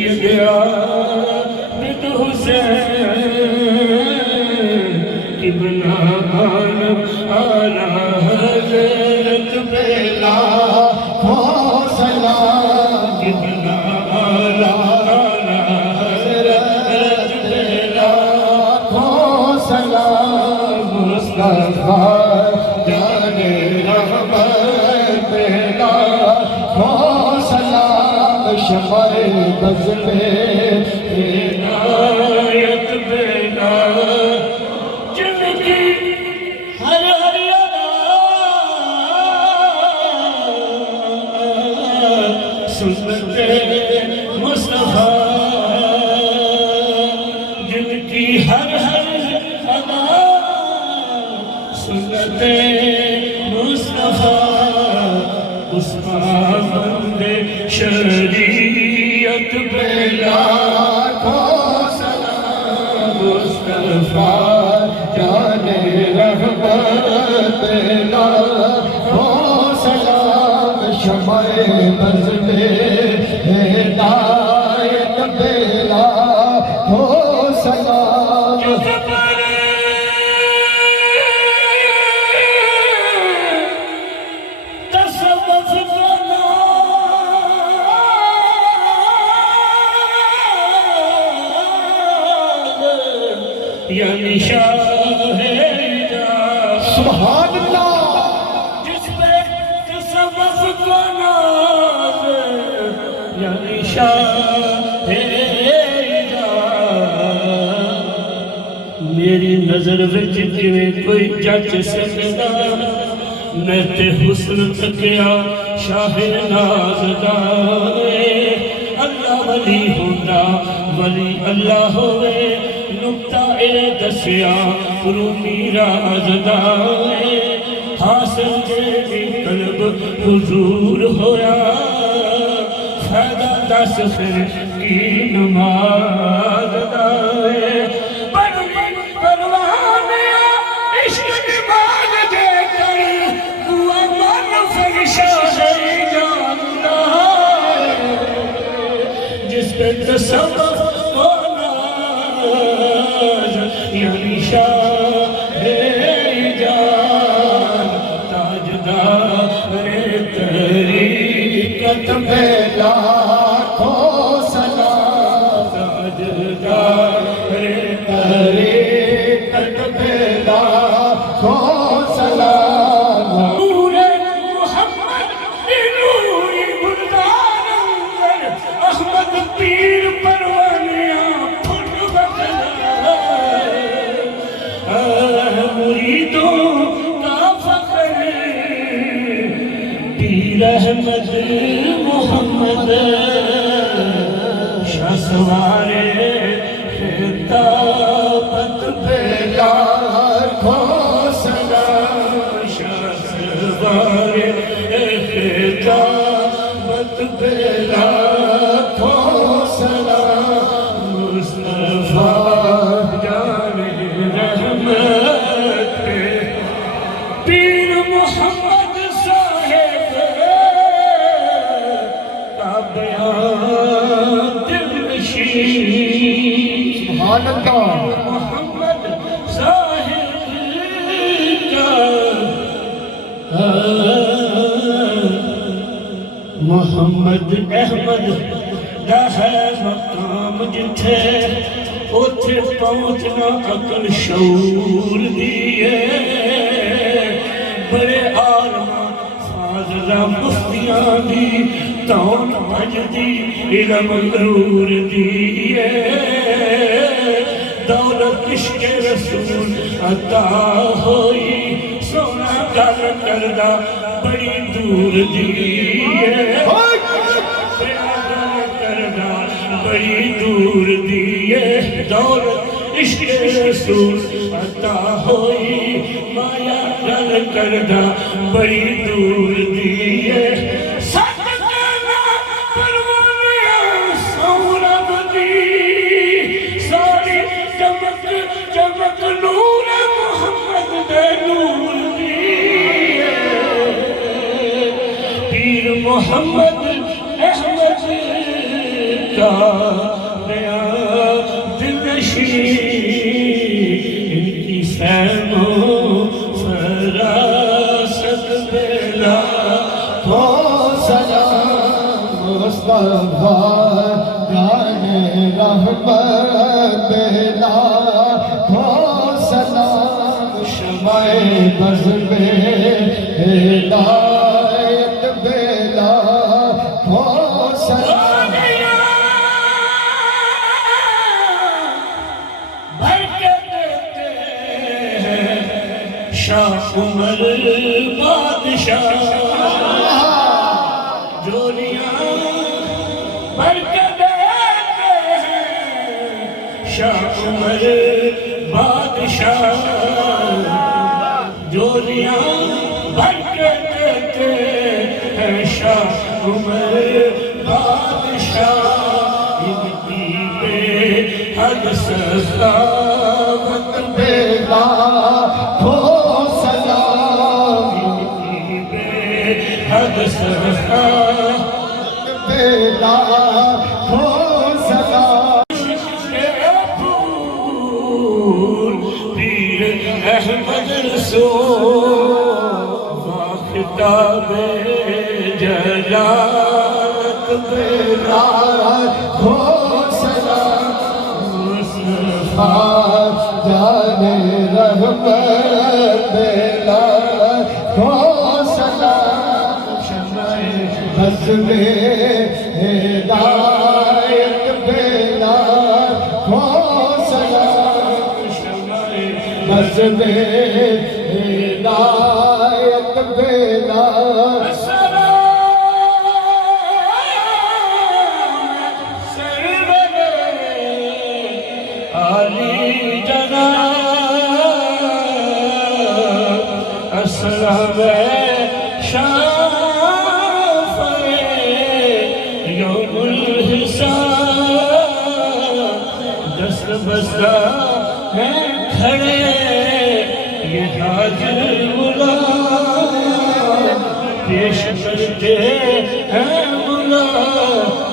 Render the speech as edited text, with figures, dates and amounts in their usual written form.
سید عابد حسین ابن اعلیٰ حضرت بیلا ہو سلام ابن اعلیٰ حضرت بیلا ہو سلام مصطفیٰ جان رحمت بیلا ہو سلام شمع بز میں عنایت بیلا جن کی ہر ہر سنت مصطفیٰ جن کی ہر ہر ادا سنت مصطفیٰ اس پابند شریعت بیلا کو سلام مصطفیٰ جان رحمت بیلا کو سلام شمع بز میں عنایت بیلا کو سلام یعنی شاہ سبحان اللہ جس پہ تصوف کا ناز یعنی شاہ میری نظر وچ جویں کوئی جج سکدا میں تے حسن تکیا شاہ ناز دا اللہ ولی ہوندا ولی اللہ ہوئے نکتہ دسیا رومی رازدائے حاصل جیبی قلب حضور ہویا فیدہ دس پھر کی نماز دائے پروانیا عشق نماز دے کر دعا من فرشا ہے جاندائے جس پہ تصوف یعنی شاہ جان تاجدار طریقت بیلا کو سلام تاجدار طریقت بیلا کو سلام نور محمد نور بلدان اندر احمد پیر پروانیاں مریدوں کا فخر پیر احمد محمد شاہ سوارے خطابت بیلا کو سلام شاہ سوارے خطابت بیلا کو سلام مصطفیٰ جان رحمت پیر محمد صاحب کا بیان دل نشین سبحان اللہ محمد صاحب کا محمد احمد دا ہے مقام جتھے اوتھے پہنچنا عقل شعور دیئے بڑے عالماں فاضلہ مفتیاں دی تون مجدی علم غرور دیئے دولت عشق رسول عطا ہوئی سونا گل کردہ بڑی دور دیئے بڑی دور دیئے دولت عشق رسول عطا ہوئی مایا گل کردہ بڑی دور دیئے صدقنا پروانیاں سورب دی ساری چمک چمک نور محمد دے نور دیئے پیر محمد احمد کا نیا دلنشین ان کی سیم و فراست بلا ہو سلام مصطفیٰ جان رحمت بلا ہو سلام شمع بز ہدایت بلا ہو سلام برکت دیتے ہیں شاہ عمر بادشاہ جولیاں برکت دیتے ہیں شاہ عمر بادشاہ جولیاں برکت دیتے ہیں شاہ عمر بادشاہ ان کی بے حد سخاوت بلا ہو سلام ان کی بے حد سخاوت بلا ہو سلام پیر احمد رسول خطاب جلالت بلا ہو سلام مصطفیٰ جان رحمت بلا ہو سلام شمع بز ہدایت بلا ہو سلام شمع بز ہدایت بلا علی جناب اسلام شافع یوم الحساب دست بستہ ہیں کھڑے یہ حاضر غلام پیش کرتے ہیں غلام